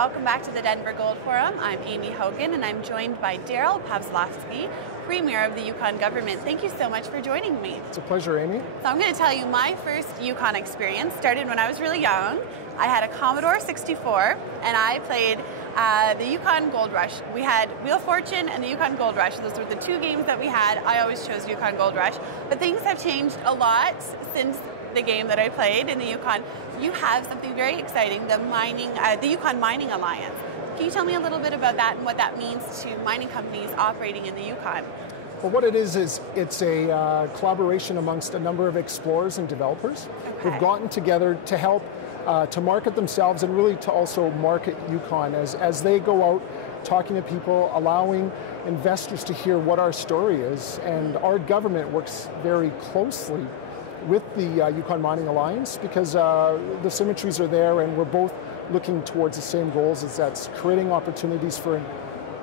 welcome back to the Denver Gold Forum. I'm Amy Hogan and I'm joined by Darrell Pasloski, Premier of the Yukon government. Thank you so much for joining me. It's a pleasure, Amy. So I'm going to tell you my first Yukon experience started when I was really young. I had a Commodore 64 and I played the Yukon Gold Rush. We had Wheel of Fortune and the Yukon Gold Rush. Those were the two games that we had. I always chose Yukon Gold Rush. But things have changed a lot since the game that I played in the Yukon. You have something very exciting, the Yukon Mining Alliance. Can you tell me a little bit about that and what that means to mining companies operating in the Yukon? Well, what it is it's a collaboration amongst a number of explorers and developers who've gotten together to help to market themselves and really to also market Yukon as they go out talking to people, allowing investors to hear what our story is. And our government works very closely with the Yukon Mining Alliance because the symmetries are there and we're both looking towards the same goals, as that's creating opportunities for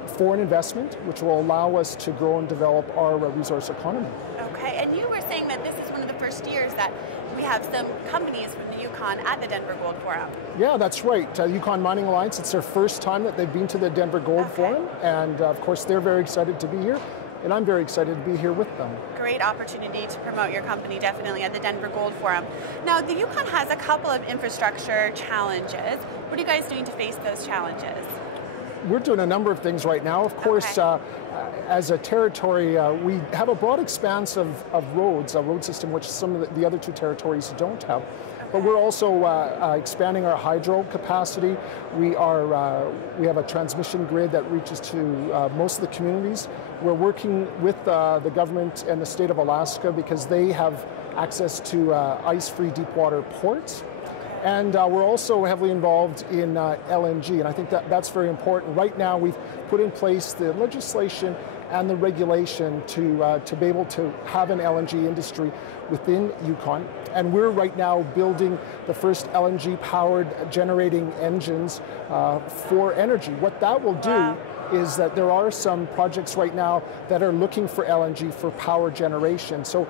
foreign investment, which will allow us to grow and develop our resource economy. Okay, and you were saying that this is one of the first years that we have some companies from the Yukon at the Denver Gold Forum. Yeah, that's right. Yukon Mining Alliance, it's their first time that they've been to the Denver Gold Forum, and of course they're very excited to be here. And I'm very excited to be here with them. Great opportunity to promote your company, definitely, at the Denver Gold Forum. Now, the Yukon has a couple of infrastructure challenges. What are you guys doing to face those challenges? We're doing a number of things right now. Of course, as a territory, we have a broad expanse of roads, a road system which some of the other two territories don't have. But we're also expanding our hydro capacity. We have a transmission grid that reaches to most of the communities. We're working with the government and the state of Alaska because they have access to ice-free deepwater ports. And we're also heavily involved in LNG, and I think that's very important. Right now, we've put in place the legislation and the regulation to be able to have an LNG industry within Yukon. And we're right now building the first LNG-powered generating engines for energy. What that will do is that there are some projects right now that are looking for LNG for power generation. So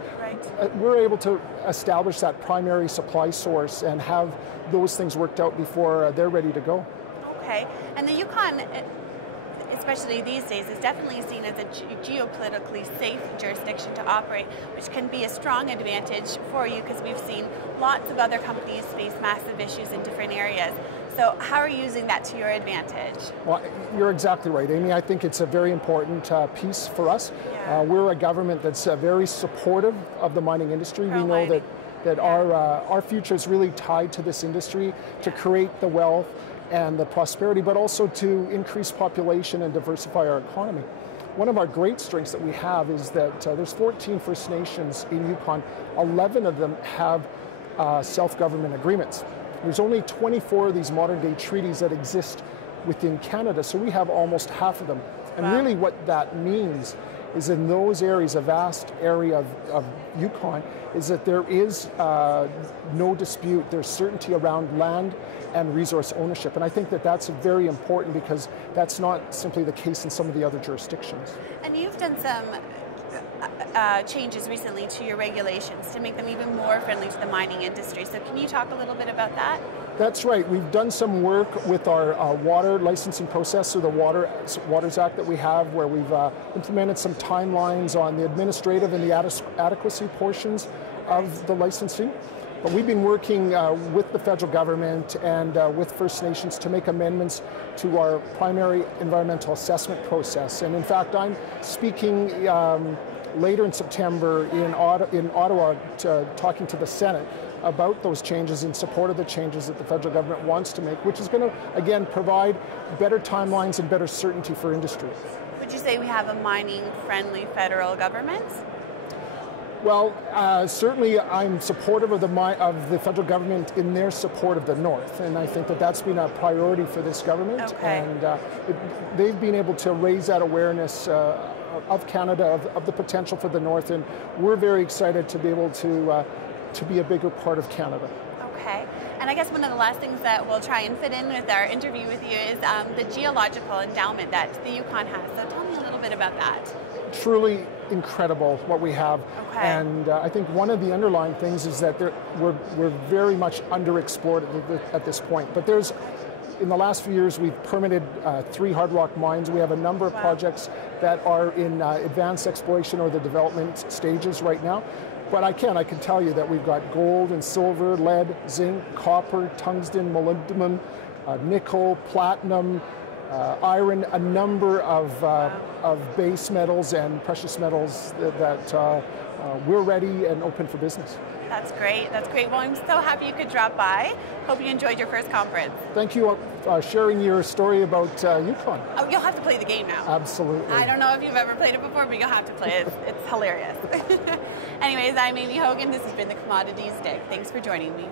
we're able to establish that primary supply source and have those things worked out before they're ready to go. Okay, and the Yukon, especially these days, is definitely seen as a geopolitically safe jurisdiction to operate, which can be a strong advantage for you because we've seen lots of other companies face massive issues in different areas. So how are you using that to your advantage? Well, you're exactly right, Amy. I think it's a very important piece for us. Yeah. We're a government that's very supportive of the mining industry. We know that our future is really tied to this industry to create the wealth and the prosperity, but also to increase population and diversify our economy. One of our great strengths that we have is that there's 14 First Nations in Yukon. 11 of them have self-government agreements. There's only 24 of these modern-day treaties that exist within Canada, so we have almost half of them. And really what that means is in those areas, a vast area of Yukon, is that there is no dispute. There's certainty around land and resource ownership. And I think that that's very important because that's not simply the case in some of the other jurisdictions. And you've done some changes recently to your regulations to make them even more friendly to the mining industry. So can you talk a little bit about that? That's right. We've done some work with our water licensing process, so the Waters Act that we have, where we've implemented some timelines on the administrative and the adequacy portions of the licensing. But we've been working with the federal government and with First Nations to make amendments to our primary environmental assessment process. And in fact, I'm speaking later in September in Ottawa talking to the Senate about those changes in support of the changes that the federal government wants to make, which is going to, again, provide better timelines and better certainty for industry. Would you say we have a mining-friendly federal government? Well, certainly I'm supportive of the federal government in their support of the North, and I think that that's been a priority for this government, and they've been able to raise that awareness of Canada, of the potential for the North, and we're very excited to be able to be a bigger part of Canada. Okay, and I guess one of the last things that we'll try and fit in with our interview with you is the geological endowment that the Yukon has. So tell me a little bit about that. Truly incredible what we have, and I think one of the underlying things is that we're very much underexplored at this point. But there's in the last few years, we've permitted 3 hard rock mines. We have a number of projects that are in advanced exploration or the development stages right now. But I can tell you that we've got gold and silver, lead, zinc, copper, tungsten, molybdenum, nickel, platinum, iron, a number of base metals and precious metals that we're ready and open for business. That's great. That's great. Well, I'm so happy you could drop by. Hope you enjoyed your first conference. Thank you for sharing your story about Yukon. Oh, you'll have to play the game now. Absolutely. I don't know if you've ever played it before, but you'll have to play it. It's hilarious. Anyways, I'm Amy Hogan. This has been the Commodities Dig. Thanks for joining me.